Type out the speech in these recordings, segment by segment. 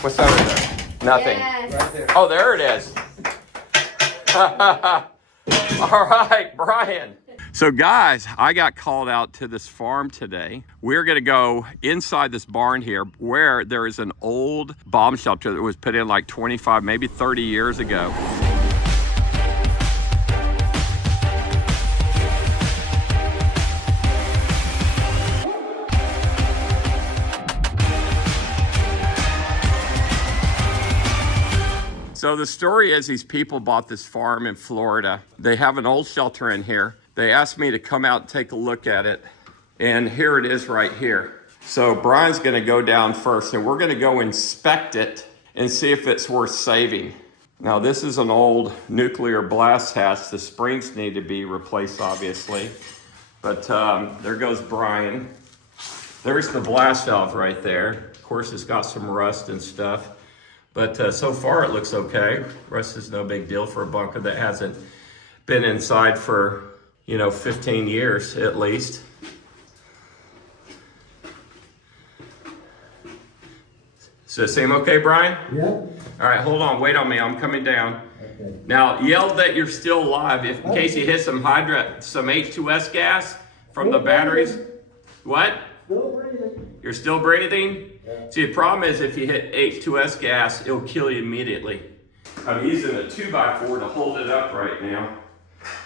What's over there? Nothing. Yes. Right there. Oh, there it is. All right, Brian. So guys, I got called out to this farm today. We're gonna go inside this barn here where there is an old bomb shelter that was put in like 25, maybe 30 years ago. So the story is these people bought this farm in Florida. They have an old shelter in here. They asked me to come out and take a look at it. And here it is right here. So Brian's gonna go down first and we're gonna go inspect it and see if it's worth saving. Now this is an old nuclear blast hatch. The springs need to be replaced, obviously. But there goes Brian. There's the blast valve right there. Of course, it's got some rust and stuff. But so far it looks okay. Rust is no big deal for a bunker that hasn't been inside for, 15 years at least. Does it seem okay, Brian? Yep. All right, hold on, wait on me, I'm coming down. Okay. Now, yell that you're still alive in case you hit some H2S gas from the batteries. What? Still breathing. You're still breathing? Yeah. See, the problem is if you hit H2S gas, it'll kill you immediately. I'm using a 2x4 to hold it up right now.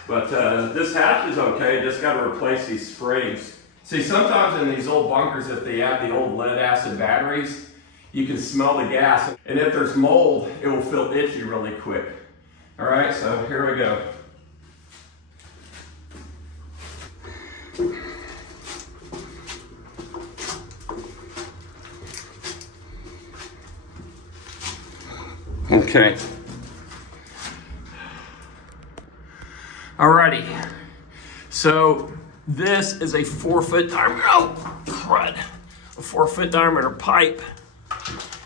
But this hatch is okay, just got to replace these springs. See, sometimes in these old bunkers, if they have the old lead acid batteries, you can smell the gas. And if there's mold, it will feel itchy really quick. All right, so here we go. Okay. Alrighty. So this is a 4-foot diameter. Oh, crud. A 4-foot diameter pipe.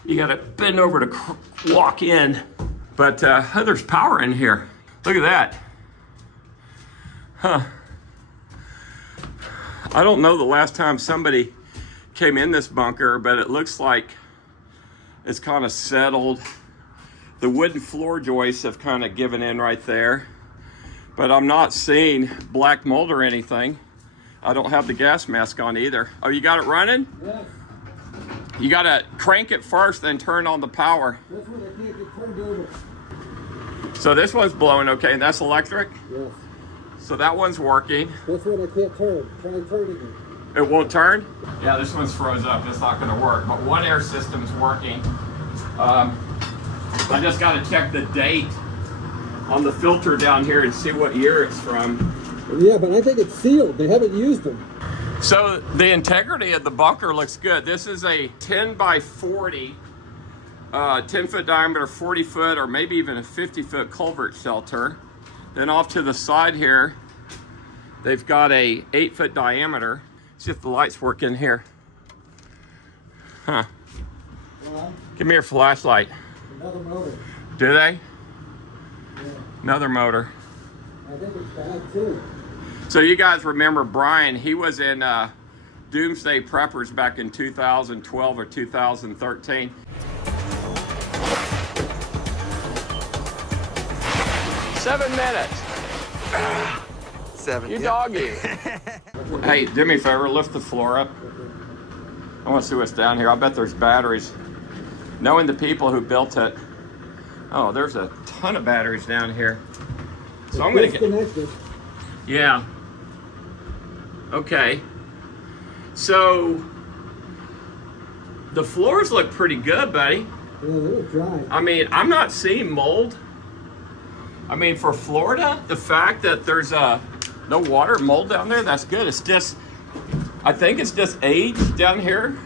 You gotta bend over to walk in. But there's power in here. Look at that. Huh. I don't know the last time somebody came in this bunker, but it looks like it's kind of settled. The wooden floor joists have kind of given in right there, but I'm not seeing black mold or anything. I don't have the gas mask on either. Oh, you got it running? Yes. You gotta crank it first, then turn on the power. That's what I can't get turned over. So this one's blowing okay, and that's electric? Yes. So that one's working. That's what I can't turn. Try and turn it. It won't turn? Yeah, this one's froze up. It's not gonna work, but one air system's working. I just got to check the date on the filter down here and see what year it's from. Yeah, but I think it's sealed. They haven't used them. So the integrity of the bunker looks good. This is a 10 by 40, 10-foot diameter, 40-foot, or maybe even a 50-foot culvert shelter. Then off to the side here, they've got a 8-foot diameter. See if the lights work in here. Huh. Give me your flashlight. Another motor. Do they? Yeah. Another motor. I think it's bad too. So you guys remember Brian, he was in Doomsday Preppers back in 2012 or 2013. 7 minutes. 7. You doggy. Hey, do me a favor, lift the floor up. I want to see what's down here. I bet there's batteries. Knowing the people who built it. Oh, there's a ton of batteries down here. So I'm gonna get. Yeah. Okay. So the floors look pretty good, buddy. Yeah, they look dry. I mean, I'm not seeing mold. I mean, for Florida, the fact that there's no water mold down there, that's good. It's just, I think it's just age down here.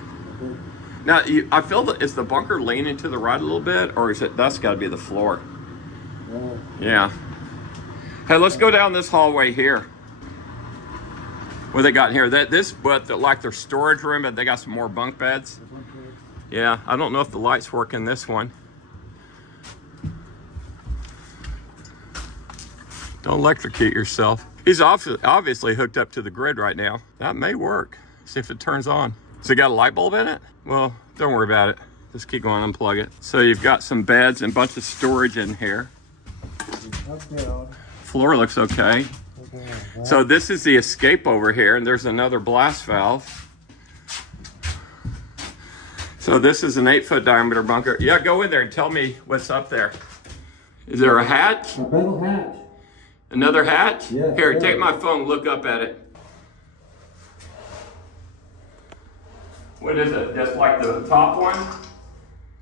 Now, I feel that is the bunker leaning to the right a little bit, or is it, that's got to be the floor. Yeah. Hey, let's go down this hallway here. What they got here? Like their storage room, but they got some more bunk beds. Yeah, I don't know if the lights work in this one. Don't electrocute yourself. He's obviously hooked up to the grid right now. That may work. See if it turns on. So it got a light bulb in it? Well, don't worry about it. Just keep going, unplug it. So you've got some beds and a bunch of storage in here. Up, down. Floor looks okay. So this is the escape over here, and there's another blast valve. So this is an 8-foot diameter bunker. Yeah, go in there and tell me what's up there. Is there a hatch? A metal hatch. Another hatch? Yeah. Here, take my phone, look up at it. What is it? Just like the top one?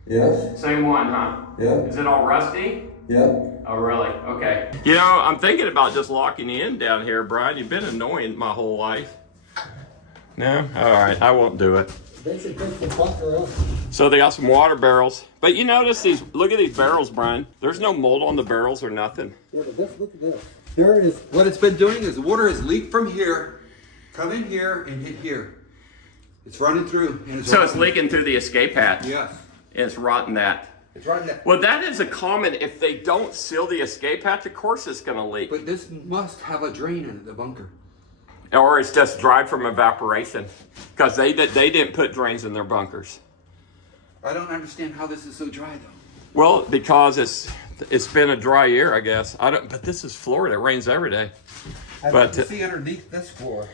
Yes. Same one, huh? Yeah. Is it all rusty? Yeah. Oh, really? Okay. You know, I'm thinking about just locking you in down here, Brian. You've been annoying my whole life. No? All right, I won't do it. They should take the bunker up. So they got some water barrels. But you notice these, look at these barrels, Brian. There's no mold on the barrels or nothing. Yeah, but look at this. There is. What it's been doing is the water has leaked from here, come in here, and hit here. It's running through. And So it's leaking through the escape hatch. Yes. And it's rotting that. It's running that. Well, that is a common, if they don't seal the escape hatch, of course it's gonna leak. But this must have a drain in it, the bunker. Or it's just dried from evaporation. Because they didn't put drains in their bunkers. I don't understand how this is so dry though. Well, because it's been a dry year, I guess. But this is Florida, it rains every day. I'd But like to see underneath this floor.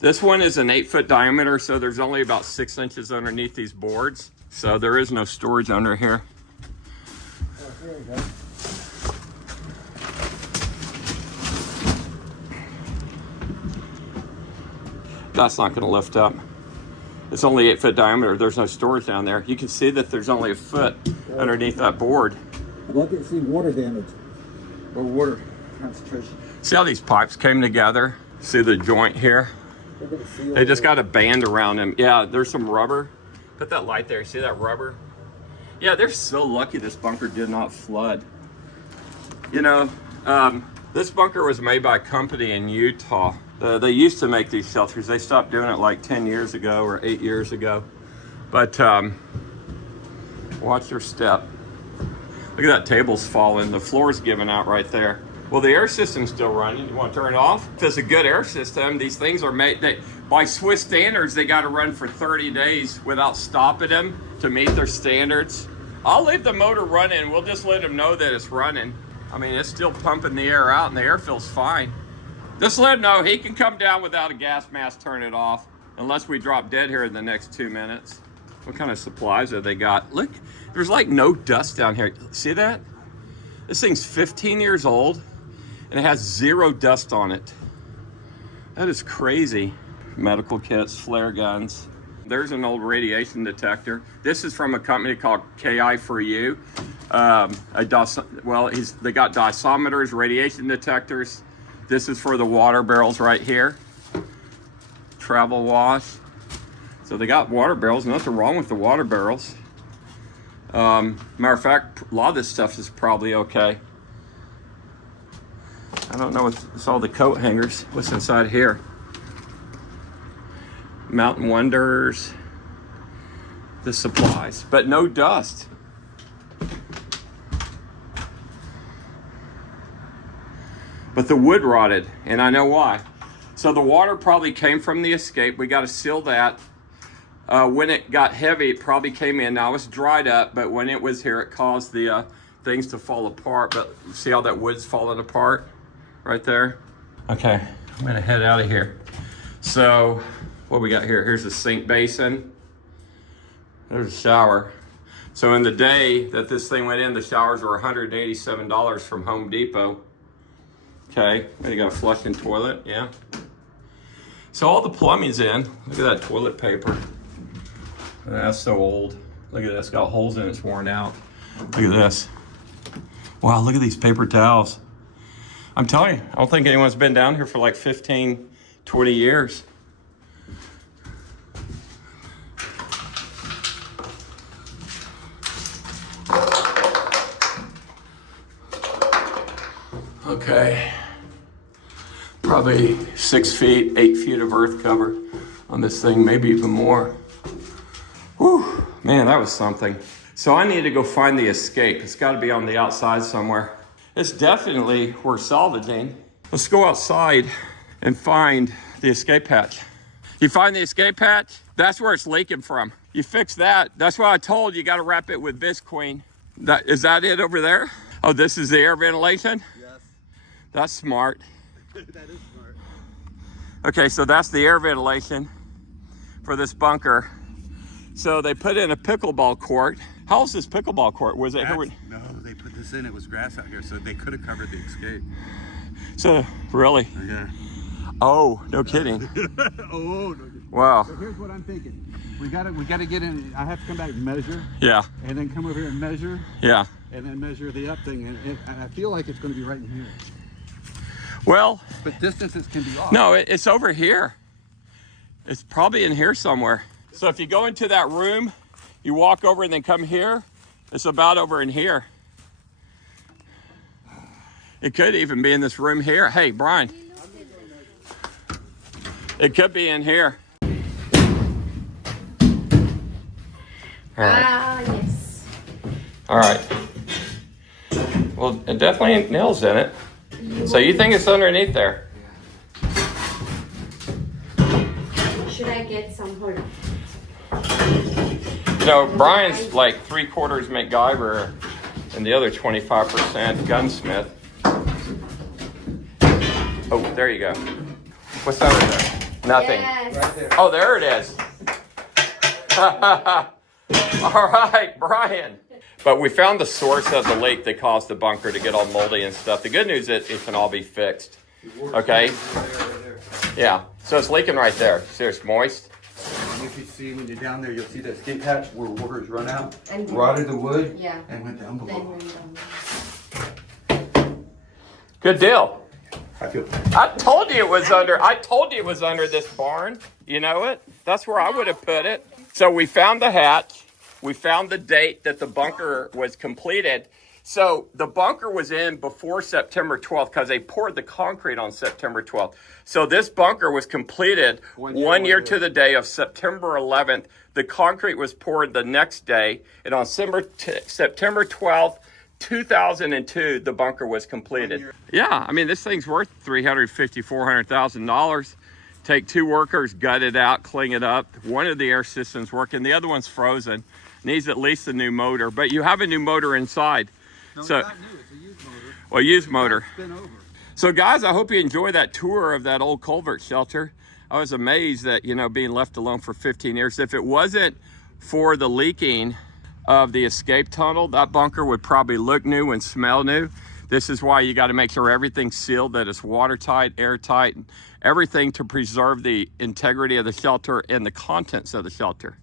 this one is an 8-foot diameter, so there's only about 6 inches underneath these boards. So there is no storage under here. Oh, here we go. That's not gonna lift up. It's only 8-foot diameter. There's no storage down there. You can see that there's only a foot underneath that board. Look and see water damage. Or water concentration. See how these pipes came together? See the joint here? Look at the seal. They just got a band around them. Yeah, there's some rubber. Put that light there. See that rubber? Yeah, they're so lucky this bunker did not flood. You know, this bunker was made by a company in Utah. They used to make these shelters. They stopped doing it like 10 years ago or 8 years ago. But watch your step. Look at that table's falling. The floor's giving out right there. Well, the air system's still running. You want to turn it off? If it's a good air system, these things are made, by Swiss standards, they got to run for 30 days without stopping them to meet their standards. I'll leave the motor running. We'll just let them know that it's running. I mean, it's still pumping the air out and the air feels fine. Just let him know he can come down without a gas mask, turn it off, unless we drop dead here in the next 2 minutes. What kind of supplies have they got? Look, there's like no dust down here. See that? This thing's 15 years old and it has 0 dust on it. That is crazy. Medical kits, flare guns. There's an old radiation detector. This is from a company called KI for You. They got dosimeters, radiation detectors. This is for the water barrels right here. Travel wash. So they got water barrels, nothing wrong with the water barrels. Matter of fact, a lot of this stuff is probably okay. I don't know what's all the coat hangers. What's inside here? Mountain Wonders. The supplies, but no dust. But the wood rotted, and I know why. So the water probably came from the escape. We got to seal that. When it got heavy, it probably came in. Now it's dried up, but when it was here, it caused the things to fall apart. But see how that wood's falling apart right there? Okay, I'm gonna head out of here. So what we got here? Here's a sink basin. There's a shower. So in the day that this thing went in, the showers were $187 from Home Depot. Okay, you got a flushing toilet, yeah. So all the plumbing's in. Look at that toilet paper. That's so old. Look at this, got holes in it, it's worn out. Look at this. Wow, look at these paper towels. I'm telling you, I don't think anyone's been down here for like 15, 20 years. Okay. Probably 6 feet, 8 feet of earth cover on this thing, maybe even more. Whew, man, that was something. So I need to go find the escape. It's got to be on the outside somewhere. It's definitely worth salvaging. Let's go outside and find the escape hatch. You find the escape hatch? That's where it's leaking from. You fix that. That's why I told you got to wrap it with Visqueen. Is that it over there? Oh, this is the air ventilation? Yes. That's smart. That is smart. Okay, so that's the air ventilation for this bunker. So they put in a pickleball court. How's this pickleball court? Was it here? No, they put this in. It was grass out here, so they could have covered the escape. So, really? Yeah. Oh, no kidding. Oh, no. Wow. So here's what I'm thinking. We gotta get in. I have to come back and measure. Yeah. And then come over here and measure. Yeah. And then measure the up thing. And I feel like it's going to be right in here. Well, But distances can be off. no, it's over here. It's probably in here somewhere. So if you go into that room, you walk over and then come here, it's about over in here. It could even be in this room here. Hey, Brian. It could be in here. All right. Ah, yes. All right. Well, it definitely ain't nails in it. So you think it's underneath there? Should I get some? Hold on. You know, Brian's like 3/4 MacGyver and the other 25% gunsmith. Oh, there you go. What's under there? Nothing. Yes. Right there. Oh, there it is. All right, Brian. But we found the source of the leak that caused the bunker to get all moldy and stuff. The good news is it can all be fixed. Okay? Yeah. So it's leaking right there. See, it's moist. And if you see when you're down there, you'll see that skid patch where water has run out, And rotted the wood, Yeah. and went down below. Then we're done. Good deal. I feel I told you it was under. I told you it was under this barn. You know it. That's where I would have put it. So we found the hatch. We found the date that the bunker was completed. So the bunker was in before September 12th because they poured the concrete on September 12th. So this bunker was completed 1 year to the day of September 11th. The concrete was poured the next day, and on September 12th, 2002, the bunker was completed. Yeah, I mean, this thing's worth $350,000, $400,000. Take 2 workers, gut it out, clean it up. One of the air systems working, the other one's frozen. Needs at least a new motor, but you have a new motor inside. No, So, it's not new. It's a used motor. well, used motor. Spin over. So guys, I hope you enjoy that tour of that old culvert shelter. I was amazed that, you know, being left alone for 15 years. If it wasn't for the leaking of the escape tunnel, that bunker would probably look new and smell new. This is why you got to make sure everything's sealed, that it's watertight, airtight, and everything to preserve the integrity of the shelter and the contents of the shelter.